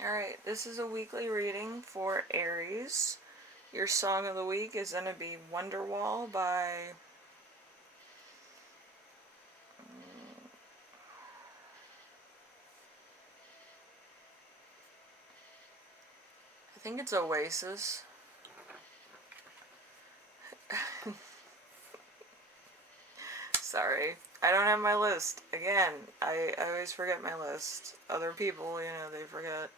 Alright, this is a weekly reading for Aries. Your song of the week is going to be Wonderwall by I think it's Oasis. Sorry, I don't have my list. Again, I always forget my list. Other people, they forget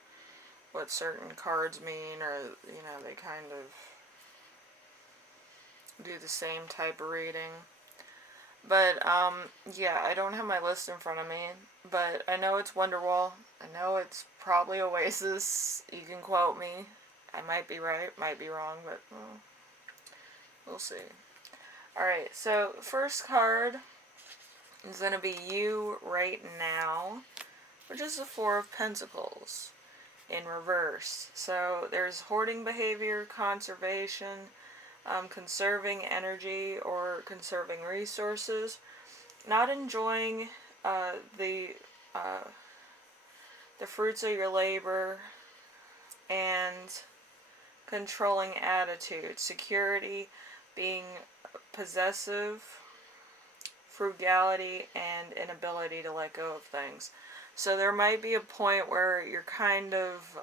what certain cards mean, or, they kind of do the same type of reading. But, yeah, I don't have my list in front of me, but I know it's Wonderwall. I know it's probably Oasis. You can quote me. I might be right, might be wrong, but we'll see. Alright, so first card is going to be You Right Now, which is the Four of Pentacles in reverse. So there's hoarding behavior, conservation, conserving energy or conserving resources, not enjoying uh, the uh, the fruits of your labor, and controlling attitude, security, being possessive, frugality, and inability to let go of things. So there might be a point where you're kind of,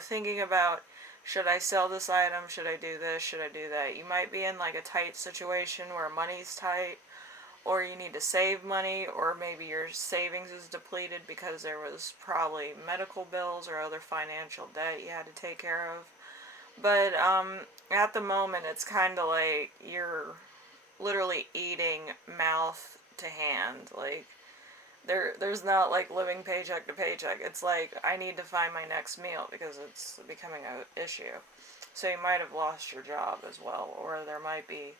thinking about, should I sell this item? Should I do this? Should I do that? You might be in like a tight situation where money's tight, or you need to save money, or maybe your savings is depleted because there was probably medical bills or other financial debt you had to take care of. But at the moment, it's kind of like you're literally eating mouth to hand. Like there's not like living paycheck to paycheck. It's like I need to find my next meal because it's becoming a issue. So you might have lost your job as well, or there might be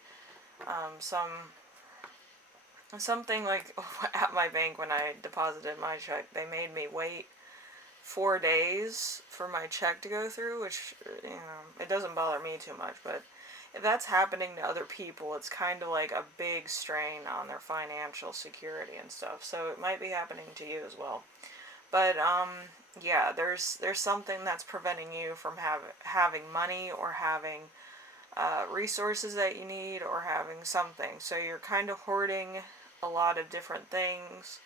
something like at my bank when I deposited my check. They made me wait 4 days for my check to go through, which it doesn't bother me too much, but if that's happening to other people, it's kind of like a big strain on their financial security and stuff. So it might be happening to you as well. But yeah, there's something that's preventing you from having money, or having resources that you need, or having something. So you're kind of hoarding a lot of different things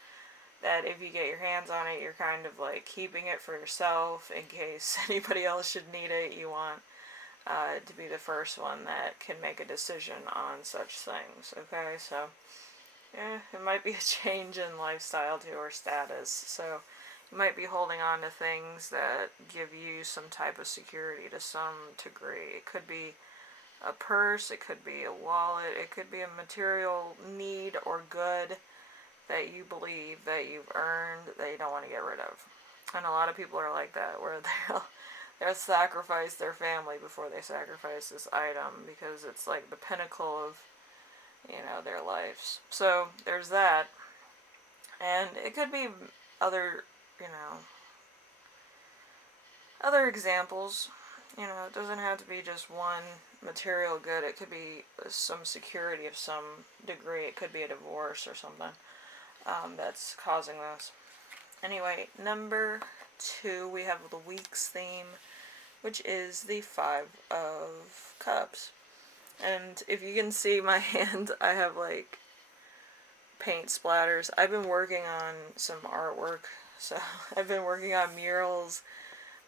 that if you get your hands on it, you're kind of like keeping it for yourself in case anybody else should need it. You want to be the first one that can make a decision on such things. Okay, so it might be a change in lifestyle too, or status. So you might be holding on to things that give you some type of security to some degree. It could be a purse, it could be a wallet, it could be a material need or good that you believe that you've earned that you don't want to get rid of. And a lot of people are like that, where they'll sacrifice their family before they sacrifice this item because it's like the pinnacle of their lives. So there's that. And it could be other you know other examples. It doesn't have to be just one material good. It could be some security of some degree. It could be a divorce or something that's causing this. Anyway, number 2, we have the week's theme, which is the Five of Cups. And if you can see my hand, I have like paint splatters. I've been working on some artwork. So I've been working on murals,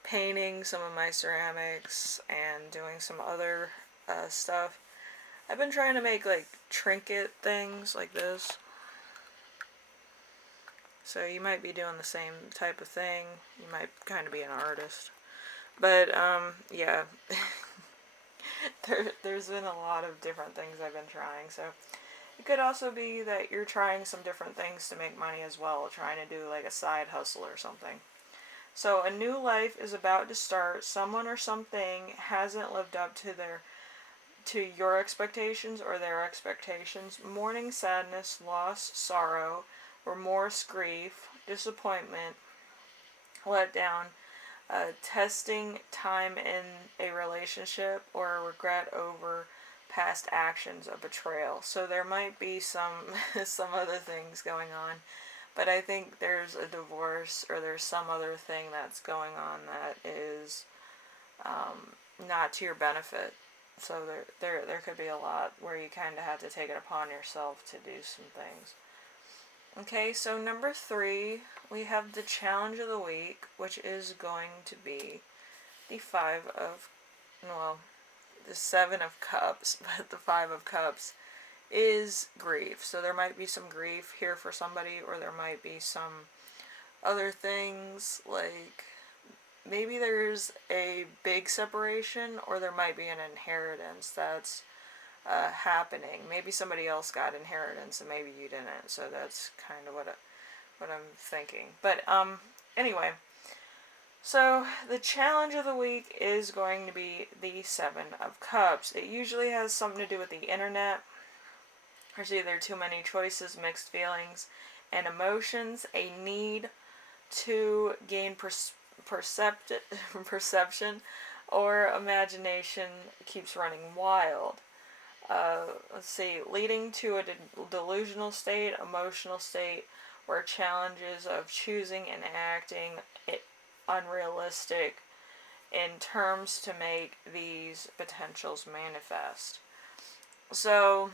painting some of my ceramics, and doing some other stuff. I've been trying to make like trinket things like this. So you might be doing the same type of thing. You might kind of be an artist. But, yeah. There's been a lot of different things I've been trying. So it could also be that you're trying some different things to make money as well. Trying to do like a side hustle or something. So a new life is about to start. Someone or something hasn't lived up to your expectations or their expectations. Mourning, sadness, loss, sorrow, remorse, grief, disappointment, letdown, testing time in a relationship, or regret over past actions of betrayal. So there might be some some other things going on, But I think there's a divorce or there's some other thing that's going on that is not to your benefit. So there could be a lot where you kind of have to take it upon yourself to do some things. Okay, so number 3, we have the challenge of the week, which is going to be the the 7 of Cups, but the 5 of Cups is grief. So there might be some grief here for somebody, or there might be some other things, like maybe there's a big separation, or there might be an inheritance that's happening. Maybe somebody else got inheritance and maybe you didn't. So that's kind of what I'm thinking. But anyway, so the challenge of the week is going to be the 7 of Cups. It usually has something to do with the internet. There's either too many choices, mixed feelings, and emotions, a need to gain perception, or imagination keeps running wild. Let's see, leading to a delusional state, emotional state, where challenges of choosing and acting unrealistic in terms to make these potentials manifest. So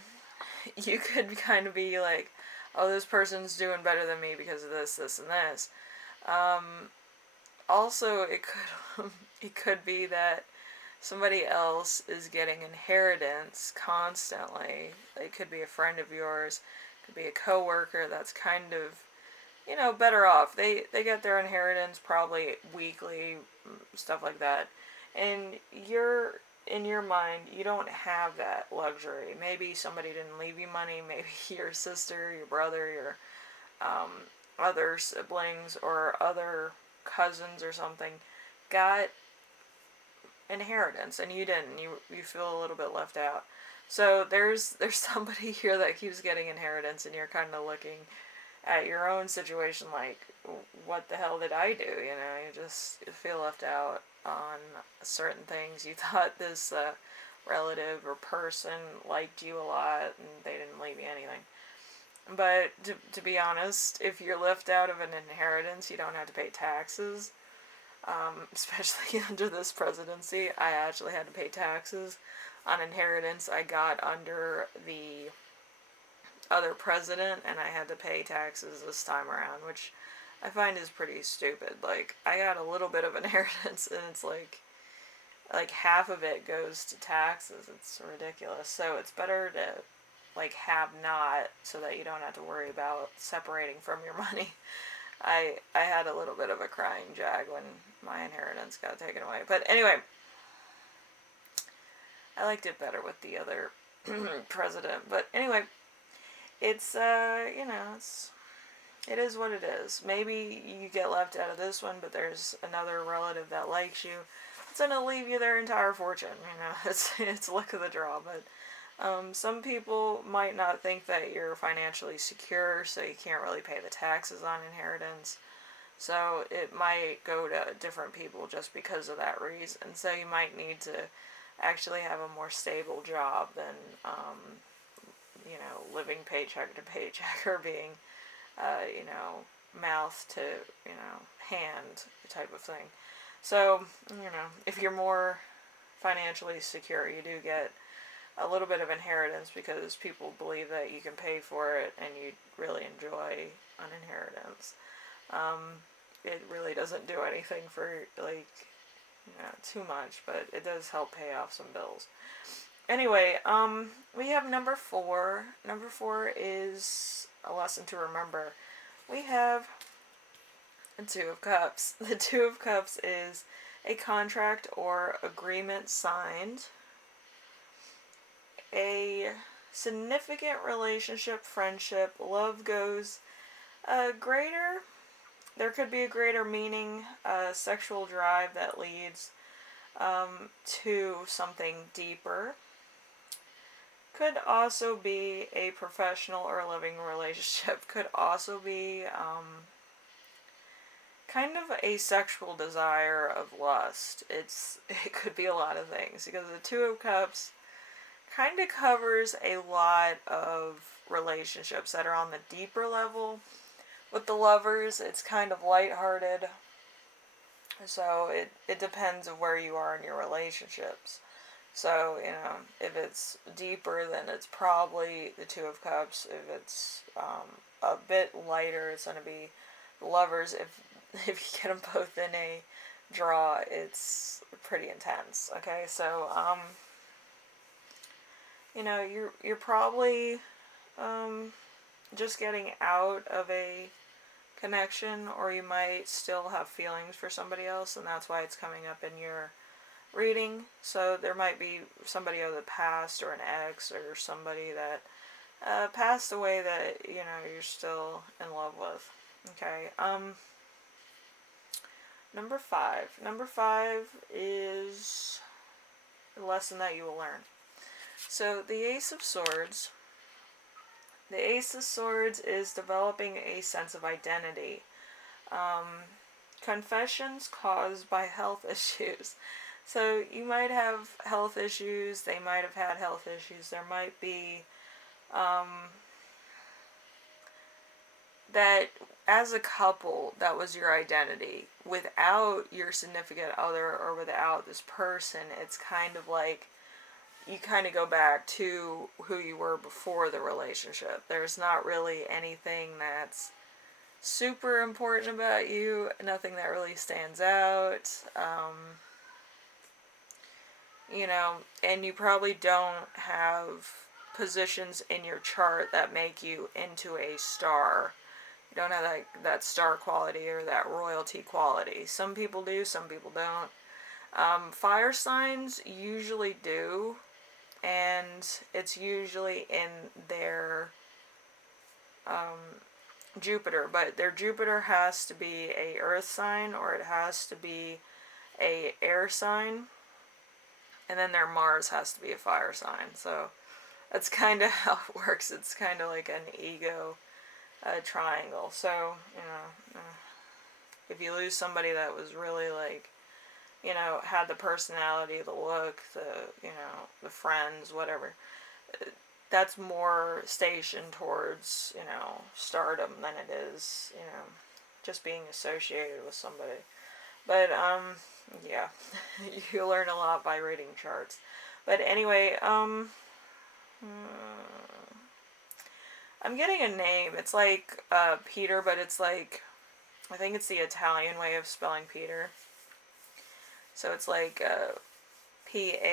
you could kind of be like, oh, this person's doing better than me because of this, this, and this. Also, it could be that somebody else is getting inheritance constantly. It could be a friend of yours, it could be a coworker that's kind of, better off. They get their inheritance probably weekly, stuff like that. And in your mind, you don't have that luxury. Maybe somebody didn't leave you money. Maybe your sister, your brother, your other siblings, or other cousins or something got inheritance and you didn't. You feel a little bit left out. So there's somebody here that keeps getting inheritance, and you're kind of looking at your own situation like, what the hell did I do? You just feel left out on certain things. You thought this relative or person liked you a lot and they didn't leave you anything. But to be honest, if you're left out of an inheritance, you don't have to pay taxes. Especially under this presidency, I actually had to pay taxes on inheritance I got under the other president, and I had to pay taxes this time around, which I find is pretty stupid. Like, I got a little bit of inheritance, and it's like half of it goes to taxes. It's ridiculous. So it's better to have not, so that you don't have to worry about separating from your money. I had a little bit of a crying jag when my inheritance got taken away. But anyway, I liked it better with the other president. But anyway, it's, it is what it is. Maybe you get left out of this one, but there's another relative that likes you. It's going to leave you their entire fortune. It's luck of the draw. But some people might not think that you're financially secure, so you can't really pay the taxes on inheritance. So it might go to different people just because of that reason. So you might need to actually have a more stable job than, living paycheck to paycheck, or being, mouth to, hand type of thing. So, if you're more financially secure, you do get a little bit of inheritance because people believe that you can pay for it and you really enjoy an inheritance. It really doesn't do anything for, too much, but it does help pay off some bills. Anyway, we have number 4. Number 4 is a lesson to remember. We have the 2 of Cups. The 2 of Cups is a contract or agreement signed, a significant relationship, friendship, love goes greater. There could be a greater meaning, sexual drive that leads to something deeper. Could also be a professional or living relationship. Could also be kind of a sexual desire of lust. It could be a lot of things, because the 2 of Cups kind of covers a lot of relationships that are on the deeper level, With the Lovers, it's kind of lighthearted. So it depends of where you are in your relationships. So, you know, if it's deeper, then it's probably the Two of Cups. If it's a bit lighter, it's going to be the Lovers. If you get them both in a draw, it's pretty intense. Okay, so you know, you're probably just getting out of a connection, or you might still have feelings for somebody else, and that's why it's coming up in your reading. So there might be somebody of the past, or an ex, or somebody that passed away that, you know, you're still in love with. Okay. Number 5. Number 5 is the lesson that you will learn. So the Ace of Swords. The Ace of Swords is developing a sense of identity. Confessions caused by health issues. So you might have health issues. They might have had health issues. There might be that as a couple, that was your identity. Without your significant other, or without this person, it's kind of like you kind of go back to who you were before the relationship. There's not really anything that's super important about you, nothing that really stands out, you know, and you probably don't have positions in your chart that make you into a star. You don't have that star quality or that royalty quality. Some people do, some people don't. Fire signs usually do, and it's usually in their Jupiter, but their Jupiter has to be a earth sign, or it has to be a air sign, and then their Mars has to be a fire sign. So that's kind of how it works. It's kind of like an ego triangle. So, you know, if you lose somebody that was really like, you know, had the personality, the look, you know, the friends, whatever, that's more stationed towards, you know, stardom than it is, you know, just being associated with somebody. But, yeah, you learn a lot by reading charts. But anyway, I'm getting a name. It's like Peter, but it's like, I think it's the Italian way of spelling Peter. So it's like Patre.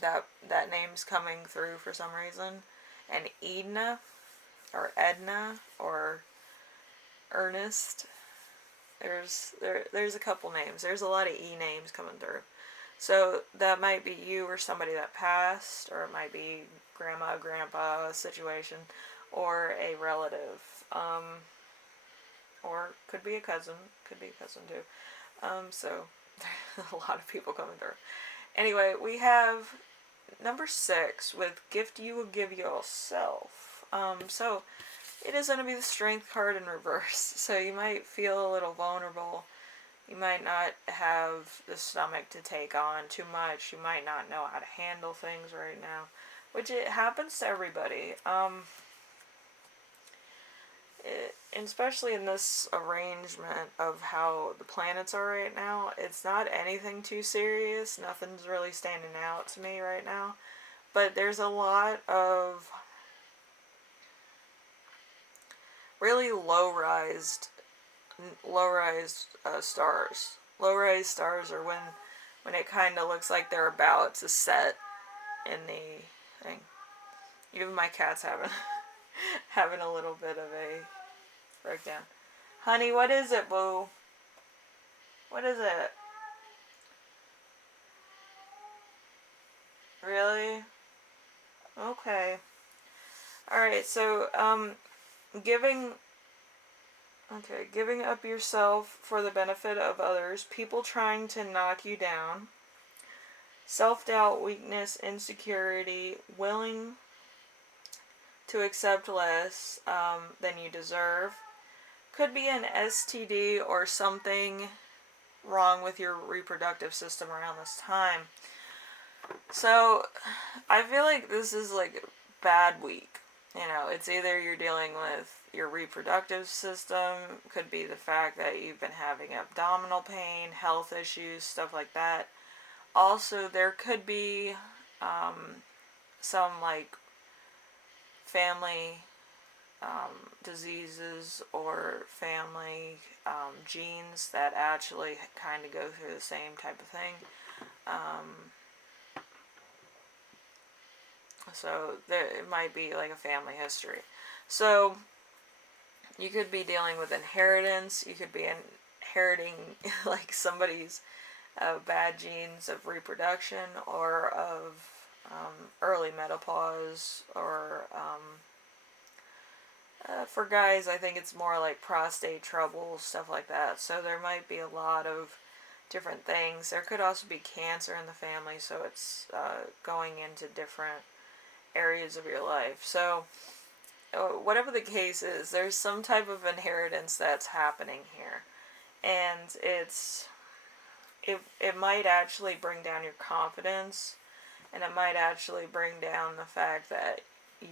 That name's coming through for some reason. And Edna, or Edna, or Ernest. There's a couple names. There's a lot of E names coming through. So that might be you or somebody that passed, or it might be grandma, grandpa situation, or a relative, or could be a cousin too. So there's a lot of people coming through. Anyway, we have number 6 with gift you will give yourself. So it is going to be the Strength card in reverse. So you might feel a little vulnerable. You might not have the stomach to take on too much. You might not know how to handle things right now, which it happens to everybody. And especially in this arrangement of how the planets are right now, it's not anything too serious. Nothing's really standing out to me right now. But there's a lot of really low-rised stars. Low-rise stars are when it kind of looks like they're about to set in the thing. Even my cat's having a little bit of a breakdown. Honey, what is it, boo? What is it? Really? Okay. Alright, so, giving up yourself for the benefit of others, people trying to knock you down, self-doubt, weakness, insecurity, willing to accept less than you deserve. Could be an STD or something wrong with your reproductive system around this time. So I feel like this is like a bad week. You know, it's either you're dealing with your reproductive system, could be the fact that you've been having abdominal pain, health issues, stuff like that. Also, there could be some like family diseases or family genes that actually kind of go through the same type of thing. So it might be like a family history. So you could be dealing with inheritance. You could be inheriting like somebody's bad genes of reproduction or of early menopause, or for guys, I think it's more like prostate trouble, stuff like that. So there might be a lot of different things. There could also be cancer in the family, so it's going into different areas of your life. So whatever the case is, there's some type of inheritance that's happening here, and it might actually bring down your confidence, and it might actually bring down the fact that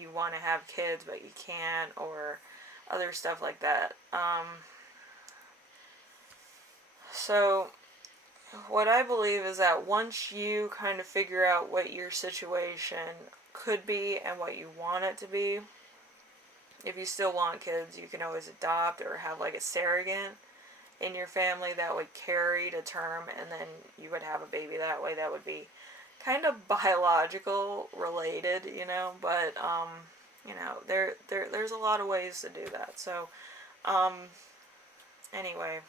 you want to have kids but you can't, or other stuff like that. So what I believe is that once you kind of figure out what your situation could be and what you want it to be, if you still want kids, you can always adopt or have like a surrogate in your family that would carry to term, and then you would have a baby that way. That would be kind of biological related, you know, but you know, there's a lot of ways to do that. So anyway,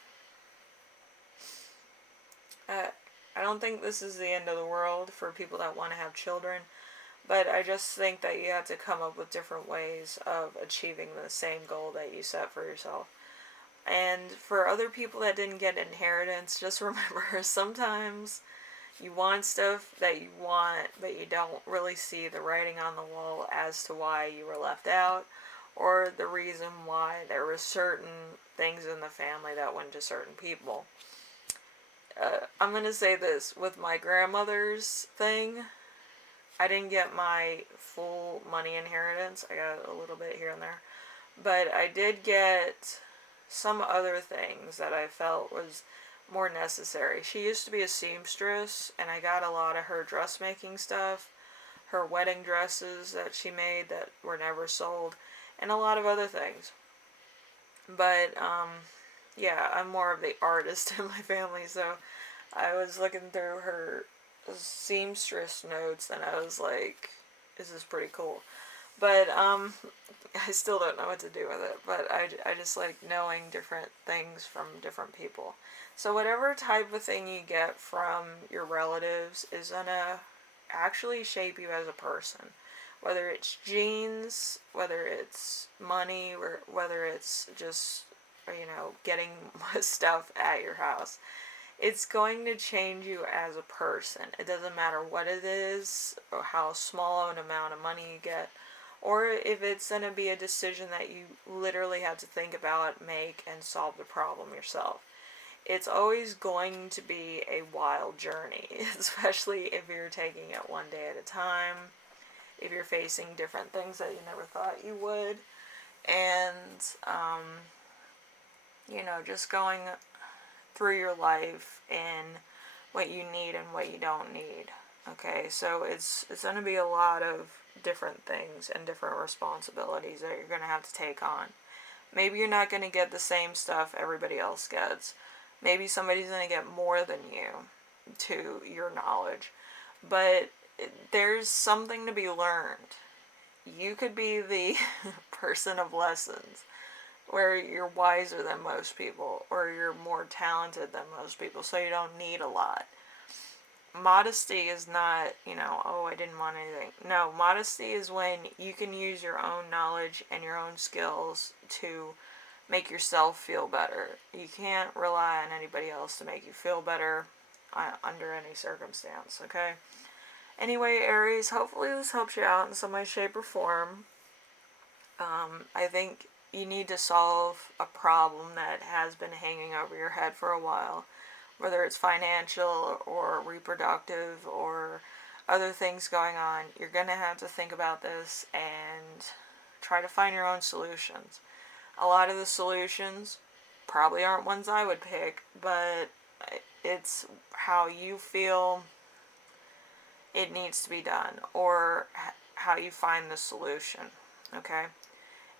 I don't think this is the end of the world for people that want to have children, but I just think that you have to come up with different ways of achieving the same goal that you set for yourself. And for other people that didn't get inheritance, just remember, sometimes you want stuff that you want, but you don't really see the writing on the wall as to why you were left out, or the reason why there were certain things in the family that went to certain people. I'm going to say this, with my grandmother's thing, I didn't get my full money inheritance. I got a little bit here and there. But I did get some other things that I felt was more necessary. She used to be a seamstress, and I got a lot of her dressmaking stuff, her wedding dresses that she made that were never sold, and a lot of other things. But yeah, I'm more of the artist in my family, so I was looking through her seamstress notes, and I was like, this is pretty cool. But I still don't know what to do with it, but I just like knowing different things from different people. So whatever type of thing you get from your relatives is gonna actually shape you as a person. Whether it's genes, whether it's money, or whether it's just, you know, getting stuff at your house. It's going to change you as a person. It doesn't matter what it is, or how small an amount of money you get, or if it's going to be a decision that you literally have to think about, make, and solve the problem yourself. It's always going to be a wild journey, especially if you're taking it one day at a time, if you're facing different things that you never thought you would, and, you know, just going through your life and what you need and what you don't need. Okay, so it's going to be a lot of different things and different responsibilities that you're going to have to take on. Maybe you're not going to get the same stuff everybody else gets. Maybe somebody's going to get more than you, to your knowledge. But there's something to be learned. You could be the person of lessons, where you're wiser than most people, or you're more talented than most people, so you don't need a lot. Modesty is not, you know, oh, I didn't want anything. No, modesty is when you can use your own knowledge and your own skills to make yourself feel better. You can't rely on anybody else to make you feel better under any circumstance, okay? Anyway, Aries, hopefully this helps you out in some way, shape, or form. I think you need to solve a problem that has been hanging over your head for a while, whether it's financial or reproductive or other things going on. You're going to have to think about this and Try to find your own solutions. A lot of the solutions probably aren't ones I would pick, but it's how you feel it needs to be done, or how you find the solution. Okay?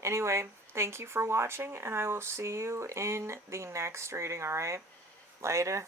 Anyway, thank you for watching, and I will see you in the next reading, alright? Later.